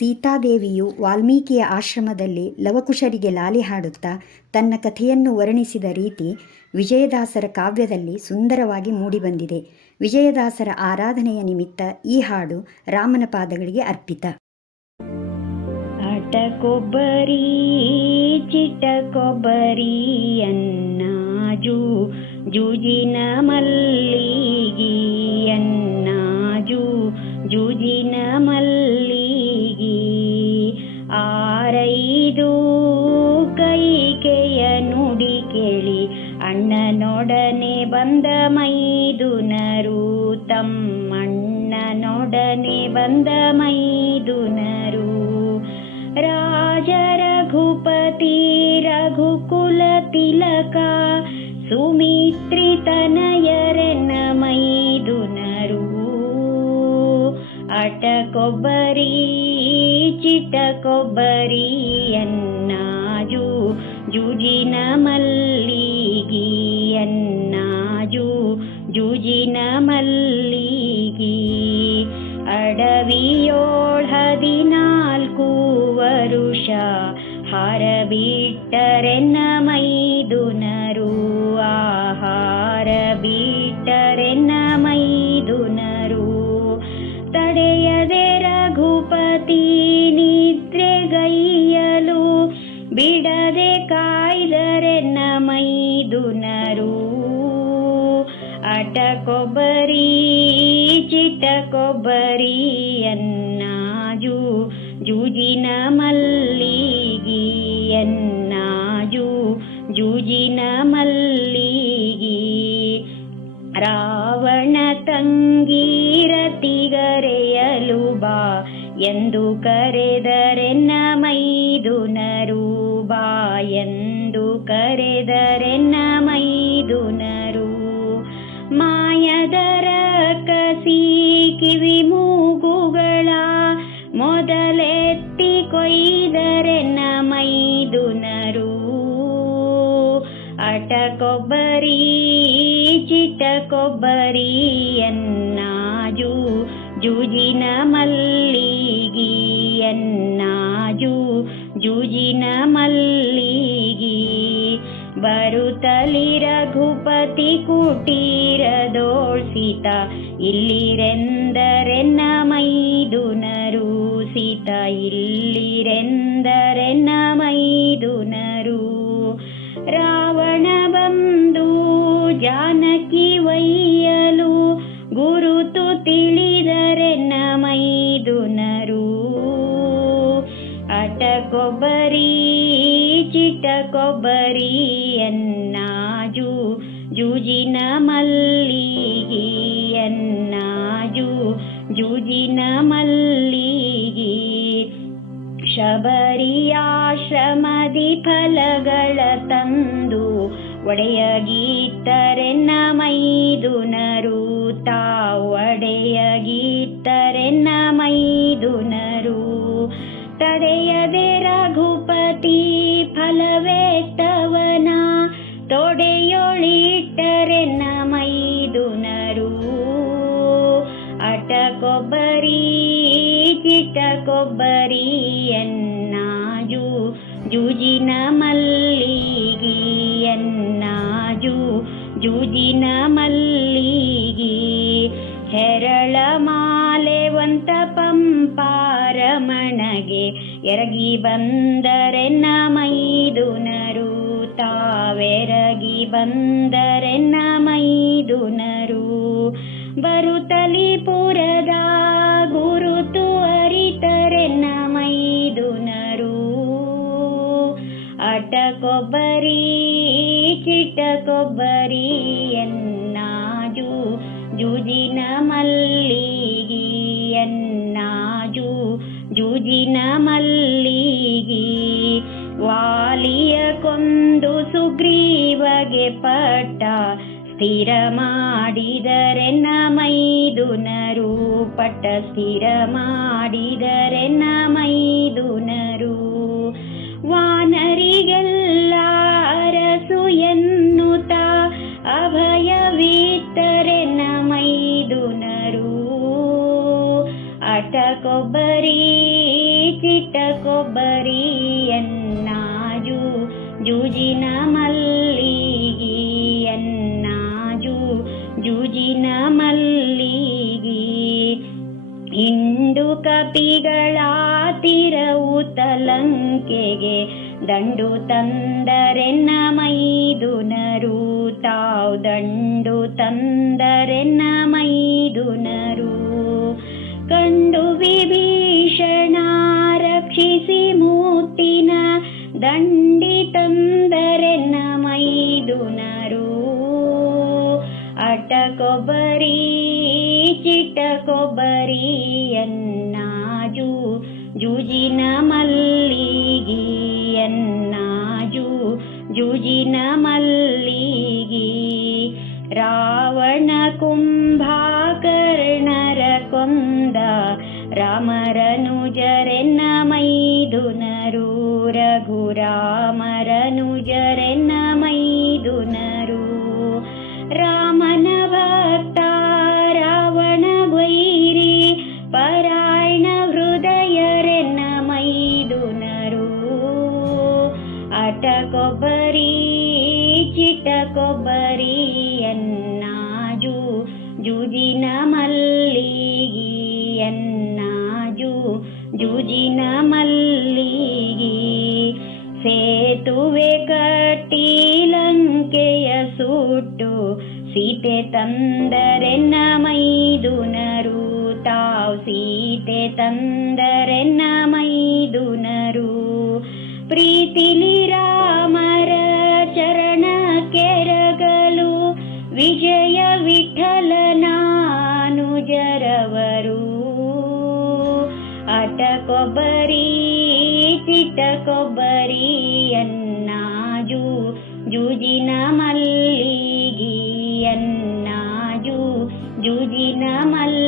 ಸೀತಾದೇವಿಯು ವಾಲ್ಮೀಕಿಯ ಆಶ್ರಮದಲ್ಲಿ ಲವಕುಶರಿಗೆ ಲಾಲಿ ಹಾಡುತ್ತಾ ತನ್ನ ಕಥೆಯನ್ನು ವರ್ಣಿಸಿದ ರೀತಿ ವಿಜಯದಾಸರ ಕಾವ್ಯದಲ್ಲಿ ಸುಂದರವಾಗಿ ಮೂಡಿಬಂದಿದೆ. ವಿಜಯದಾಸರ ಆರಾಧನೆಯ ನಿಮಿತ್ತ ಈ ಹಾಡು ರಾಮನ ಪಾದಗಳಿಗೆ ಅರ್ಪಿತ. ಅಟ ಕೊಬ್ಬರಿ ಚಿಟ ಕೊಬ್ಬರಿ ಅನ್ನಾಜು ಜೂಜಿನ ಮಲ್ಲಿಗಿ ಅನ್ನಾಜು ಜೂಜಿನ ಮಲ್ಲಿಗಿ ಆರೈದು ಕೈಕೆಯ ನುಡಿ ಕೇಳಿ ಅಣ್ಣನೊಡನೆ ಬಂದ ಮೈದುನರು ತಮ್ಮಣ್ಣನೊಡನೆ ಬಂದ ಮೈದುನರು ರಾಜ ರಘುಪತಿ ರಘುಕುಲ ತಿಲಕ ಸುಮಿತ್ರಿ ತನಯರೆನ್ನ ಮೈದುನರು ಅಟ ಕೊಬ್ಬರಿ ಚಿಟ ಕೊಬ್ಬರಿ ಅನ್ನಾಜು ಜೂಜಿನ ಮಲ್ಲಿಗಿ ಅನ್ನಾಜು ಜೂಜಿನ ಮಲ್ಲಿಗಿ ಅಡವಿಯೋಳ್ 14 ವರುಷ ಹಾರಬಿಟ್ಟರೆನ್ನ ಮೈದುನರು ಆಹಾರ ಬಿಟ್ಟರೆನ್ನ ಮೈದುನರು ತಡೆಯದೆ ರಘುಪತಿ ನಿದ್ರೆಗೈಯಲು ಬಿಡದೆ ಕಾಯ್ದರೆನ್ನ ಮೈದುನರು ಅಟ ಕೊಬ್ಬರಿ ಚಿಟ ಕೊಬ್ಬರಿ ಅನ್ನಾಜು ಜೂಜಿನ ಮಲ್ಲಿಗಿ ಅನ್ನಾಜು ಜೂಜಿನ ಮಲ್ಲಿಗಿ ರಾವಣ ತಂಗೀರತಿಗರೆಯಲು ಬಾ ಎಂದು ಕರೆದರೆನ್ನ ಮೈದುನರು ಬಾ ಎಂದು ಕರೆದರೆನ್ನ ಮೈದುನರು ಮಾಯದರ ಕಸಿ ಕಿವಿ ಮೂಗುಗಳ ಮೊದಲೆತ್ತಿ ಕೊಯ್ದರೆನ್ನ ಮೈದುನರು ಅಟ ಕೊಬ್ಬರಿ ಚಿಟ ಕೊಬ್ಬರಿ ಅನ್ನಾಜು ಜೂಜಿನ ಮಲ್ಲಿಗಿ ಅನ್ನಾಜು ಜೂಜಿನ ಮಲ್ಲಿಗಿ ಬರುತ್ತಲಿ ರಘುಪತಿ ಕುಟೀರದೋಳ್ ಸೀತಾ ಇಲ್ಲಿರೆಂದರೆನ್ನ ಮೈದುನರು ಸೀತಾ ಇಲ್ಲಿರೆಂದರೆನ್ನ ಮೈದುನರು ರಾವಣ ಬಂದು ಜಾನಕಿ ವೈಯಲು ಗುರುತು ತಿಳಿದರೆನ್ನ ಮೈದುನರು ಅಟ ಕೊಬ್ಬರಿ ಚಿಟ ಕೊಬ್ಬರಿ ಅನ್ನಾಜು ಜೂಜಿನ ಮಲ್ಲಿಗಿ ಅನ್ನಾಜು ಜೂಜಿನ ಮಲ್ಲಿಗಿ ಶಬರಿಯಾಶ್ರಮದಿ ಫಲಗಳ ತಂದು ಒಡೆಯಗೀತರೆನ್ನ ಮೈದುನರು ತಾವೊಡೆಯಗೀತರೆನ್ನ ಮೈದುನರು ತಡೆಯದೆ ರಘುಪತಿ ಫಲವೇತ್ತವನ ತೊಡೆಯೊಳಿಟ್ಟರೆನ್ನ ಮೈದುನರು ಅಟ ಕೊಬ್ಬರಿ ಚಿಟ ಕೊಬ್ಬರಿ ಅನ್ನಾಜು ಜೂಜಿನ ಮಲ್ಲಿಗಿ ಅನ್ನಾಜು ಜೂಜಿನ ಮಲ್ಲಿಗಿ ಹೆರಳ ಮಾಲೆವಂತ ಪಂಪಾರಮಣಗೆ ಎರಗಿ ಬಂದರೆನ್ನ ಮೈದುನರು ತಾವೆರಗಿ ಬಂದರೆನ್ನ ಮೈದುನರು ಬರುತ್ತಲಿ ಪುರದ ಗುರುತು ಅರಿತರೆನ್ನ ಮೈದುನರು ಅಟ ಕೊಬ್ಬರಿ ಚಿಟ ಕೊಬ್ಬರಿ ಅನ್ನಾಜು ಜೂಜಿನ ಮಲ್ಲಿಗಿ ಅನ್ನಾಜು ಜೂಜಿನ ಮಲ್ಲಿಗಿ ವಾಲಿಯ ಕೊಂದು ಸುಗ್ರೀವಗೆ ಪಟ್ಟ ಸ್ಥಿರ ಮಾಡಿದರೆನ್ನ ಮೈದುನರು ಪಟ್ಟ ಸ್ಥಿರ ಮಾಡಿದರೆನ್ನ ಮೈದುನರು ವಾನರಿಗೆಲ್ಲ ಅರಸು ಎನ್ನುತ್ತ ಅಭಯವಿತ್ತರೆನ್ನ ಮೈದುನರು ಅಟ ಕೊಬ್ಬರಿ ಚಿಟ್ಟ ಕೊಬ್ಬರಿಯನ್ನಾಜು ಜೂಜಿನ ಮಲ್ಲಿಗೆಯನ್ನಾಜು ಜೂಜಿನ ಮಲ್ಲಿಗೆ ಇಂಡು ಕಪಿಗಳ ತಿರವು ತಲಂಕೆಗೆ ದಂಡು ತಂದರೆನ್ನ ಮೈದುನರು ತಾವ್ ದಂಡು ತಂದರೆನ್ನ ಮೈದುನರು ಕಂಡು ವಿಭೀಷಣ ರಕ್ಷಿಸಿ ಮೂತಿನ ದಂಡಿ ತಂದರೆನ್ನ ಮೈದುನರು ಅಟ ಕೊಬ್ಬರಿ ಚಿಟ್ಟ ಕೊಬ್ಬರಿಯನ್ನಾಜು ಜೂಜಿನ ಮಲ್ಲಿಗೆಯನ್ನಾಜು ಜೂಜಿನ ಮಲ್ಲಿಗೆ ರಾವಣ ಕುಂಭಕರ್ಣರ ಕೊಂದ ರಾಮರನುಜರೆನ್ನ ಮೈದುನರು ರಘುರಾಮರನುಜರೆನ್ನ ಮೈದುನರು ರಾಮನ ಭಕ್ತ ರಾವಣ ವೈರಿ ಪರಾಯಣ ಹೃದಯರೆನ್ನ ಮೈದುನರು ಅಟ ಕೊಬ್ಬರಿ ಚಿಟ್ಟ ಕೊಬ್ಬರಿಯನ್ನಾಜು ಜೂಜಿನ ಮಲ್ಲಿಗೆಯನ್ನಾಜು ಜೂಜಿನ ಮಲ್ಲಿಗೆ ಸೇತುವೆ ಕಟ್ಟಿ ಲಂಕೆಯ ಸುಟ್ಟು ಸೀತೆ ತಂದರೆನ್ನ ಮೈದುನರು ತಾವ್ ಸೀತೆ ತಂದರೆನ್ನ ಮೈದುನರು ಪ್ರೀತಿಲಿ ರಾಮರ ಚರಣ ಕೆರಗಲು ವಿಜಯ ವಿಠಲನಾನುಜರವರು ಅಟ ಕೊಬ್ಬರಿ ಚಿಟ್ಟ ಕೊಬ್ಬರಿಯನ್ನಾಜು ಜೂಜಿನ ಮಲ್ಲಿಗೆಯನ್ನಾಜು ಜೂಜಿನ ಮಲ್ಲಿಗೆ